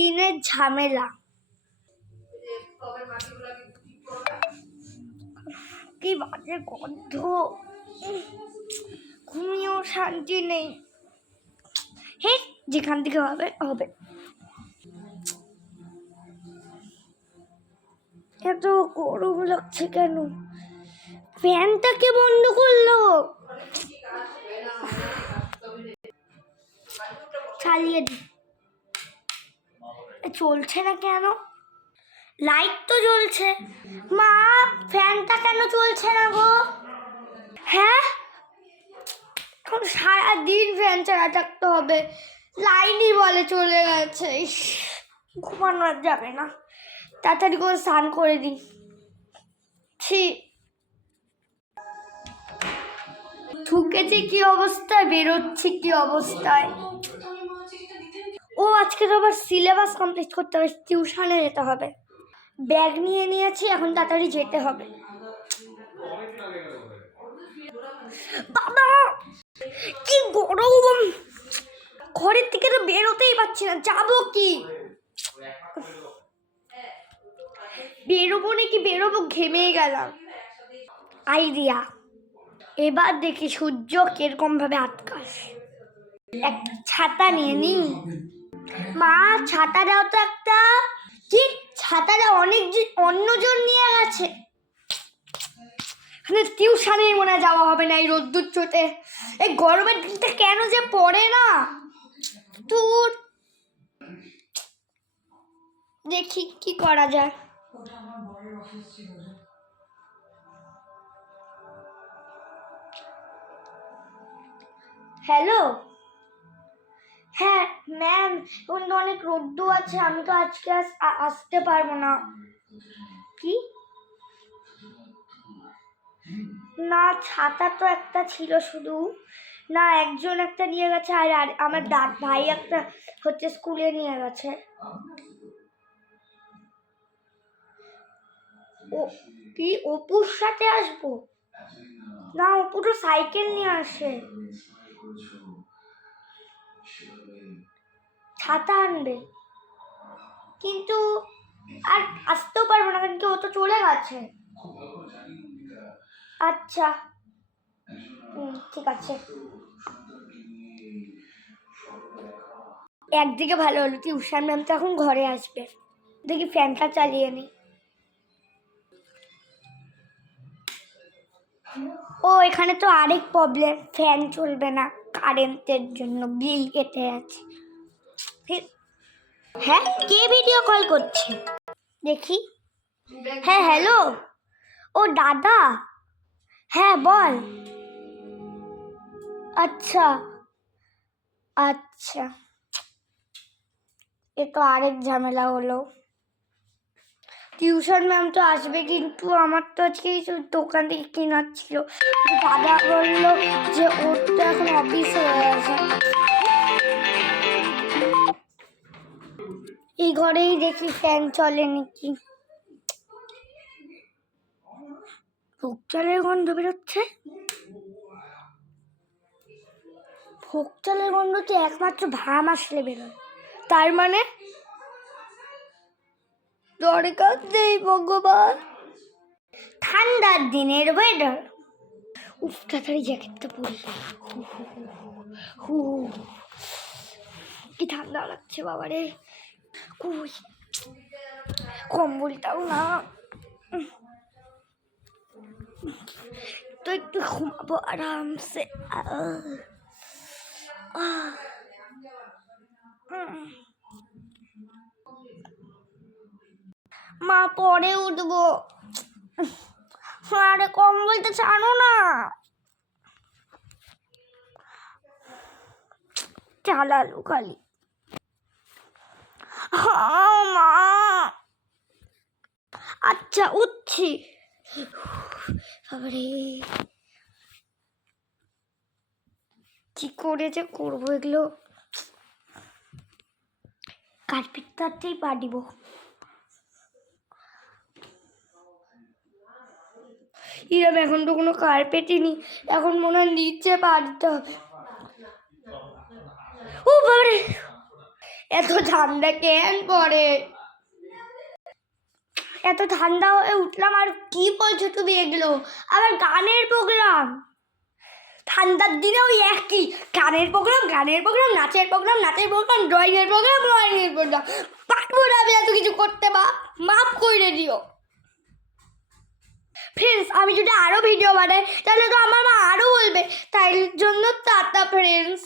দিনের ঝামেলা। কি বাজে গন্ধ, ঘুমিয়েও শান্তি নেই। হে, যেখান থেকে হবে হবে। এত গরম লাগছে কেন? ফ্যানটাকে বন্ধ করলো, চালিয়ে দি। চলছে না কেন? লাইট তো জ্বলছে। মা, ফ্যানটা কেন চলছে না গো? হ্যাঁ, এখন সারাদিন ফ্যান ছাড়া থাকতে হবে। লাইনই বলে চলে গেছে। ঘুমানো যাবে না, তাড়াতাড়ি করে স্নান করে দিই। ছি, ঢুকেছি কি অবস্থায়, বেরোচ্ছি কি অবস্থায়। ও, আজকে তো আবার সিলেবাস কমপ্লিট করতে হবে, টিউশনে যেতে হবে। ব্যাগ নিয়ে নিয়েছি, এখন তাড়াতাড়ি যেতে হবে। বাবা, কি গরম, ঘরের থেকে তো বেরোতেই পারছি না। যাবো কি, বেরোবো নাকি বেরোবো, ঘেমে গেলাম। আইডিয়া, এবার দেখি সূর্য কিরকম ভাবে আটকাস। একটা ছাতা নিয়ে নি। মা, ছাতা দাও তো একটা। কি, ছাতাটা অন্যজন নিয়ে গেছে। টিউশনে মনে যাওয়া হবে না এই রোদ্দুর চোটে। এই গরমের দিনটা কেন যে পড়ে না। তোর দেখি কি করা যায়। হ্যালো, হ্যাঁ ম্যাম, এখন তো অনেক রোদ্দু আছে, আমি তো আজকে আসতে পারবো না। কি না, ছাতা তো একটা ছিল শুধু। না, একজন একটা নিয়ে গেছে, আর আমার ভাই একটা হচ্ছে স্কুলে নিয়ে গেছে। ও কি, অপুর সাথে আসবো? না, অপু তো সাইকেল নিয়ে আসে। ছাতা আনবে, কিন্তু আর আসতেও পারবো না, কারণ কি ও তো চলে গেছে। আচ্ছা, ঠিক আছে। একদিকে ভালো হলো, টিউশন ম্যাম তো এখন ঘরে আসবে। দেখি ফ্যানটা চালিয়ে নি। ও, এখানে তো আরেক প্রবলেম, ফ্যান চলবে না কারেন্টের জন্য, বিল কেটে আছে। হ্যাঁ, কে ভিডিও কল করছে দেখি। হ্যাঁ হ্যালো, ও দাদা, হ্যাঁ বল। আচ্ছা আচ্ছা, এ তো আরেক ঝামেলা হলো। টিউশন ম্যাম তো আসবে, কিন্তু আমার তো আজকে দোকান থেকে কেনার ছিল। দাদা বললো যে ওর তো এখন অফিস হয়ে গেছে। এই ঘরেই দেখি ফ্যান চলে নাকি। ভোগ চালের গন্ধ বেরোচ্ছে। ভোগ চালের গন্ধ তো একমাত্র ভাম আসলে বেরোয়, তার মানে দরকার নেই ভগবান। ঠান্ডার দিনের ওয়েদার। উফ, তাড়াতাড়ি জ্যাকেটটা পরি। কি ঠান্ডা লাগছে বাবারে। কই কম্বলটাও না, তো একটু ঘুমাবো আরামসে। মা, পরে উঠবো। আরে কম্বলটা ছাড়ো না, চালালো খালি। মা, আচ্ছা উঠছি। বাবারে, কি করে যে করবো এগুলো। কার্পেটটাতেই পা দিব। এরকম এখন তো কোনো কার্পেটই নেই, এখন মনে হয় নিচে পা দিতে হবে। ও বাবারে, এত ঠান্ডা কেন পড়ে? এত ঠান্ডা হয়ে উঠলাম, আর কি বলছো তুমি এগুলো? আবার গানের প্রোগ্রাম, ঠান্ডার দিনে ওই একই গানের প্রোগ্রাম, নাচের প্রোগ্রাম, ড্রয়িংয়ের প্রোগ্রাম, পারবো না আমি এত কিছু করতে, মাফ করে দিও। ফ্রেন্ডস, আমি যদি আরও ভিডিও বানাই তাহলে তো আমার মা আরও বলবে, তাই জন্য টাটা ফ্রেন্ডস।